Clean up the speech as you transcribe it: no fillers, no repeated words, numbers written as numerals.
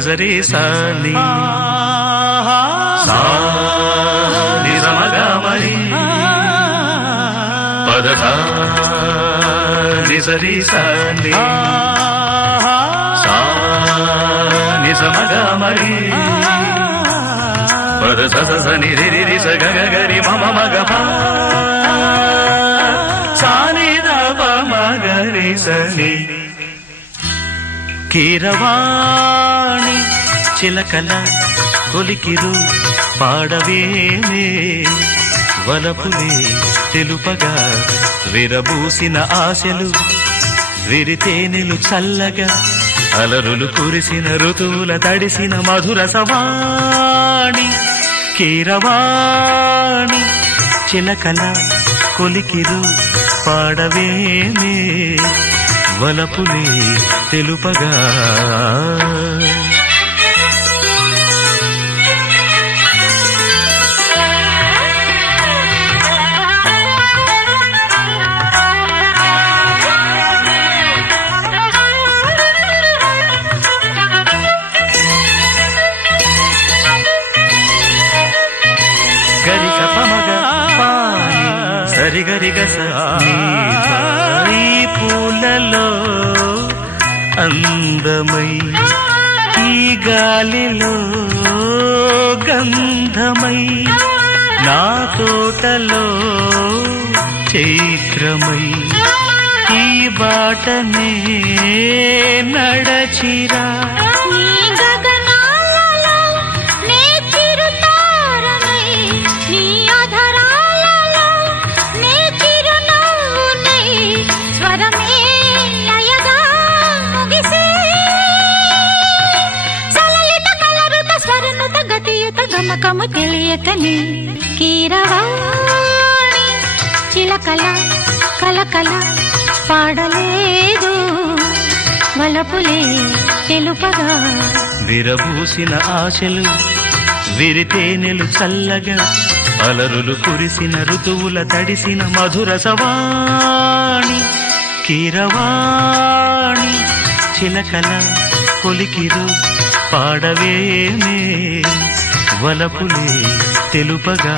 నిజరే సాని సా నిజమగమరి పదధ నిజరే సాని సా నిజమగమరి పద స ని రి రి స గ గ రి మ మ మ గ ప సా ని ద ప మ గ రి స ని కీరవాణి చిలకల కొలికిరు పాడవేమే వలపులే తెలుపగా విరబూసిన ఆశలు విరితేనెలు చల్లగా అలరులు కురిసిన ఋతువుల తడిసిన మధుర సవాణి కీరవాణి చిలకల కొలికిరు పాడవేమే వలపులే తెలుపగా గరిక పమగ పాని సరిగరిగ సీ పూలలో అందమై ఈ గాలిలో గంధమై నా తోటలో చైత్రమై ఈ బాటనే నడచిరా గమకము తెలియకని కీరవాణి చిలకల కలకల పాడలేదు వలపులే తెలుపగా విరబూసిన ఆశలు విరితేనెలు చల్లగా అలరులు కురిసిన ఋతువుల తడిసిన మధుర సవాణి కీరవాణి చిలకల కొలికిరు పాడవేమే వలపులే తెలుపగా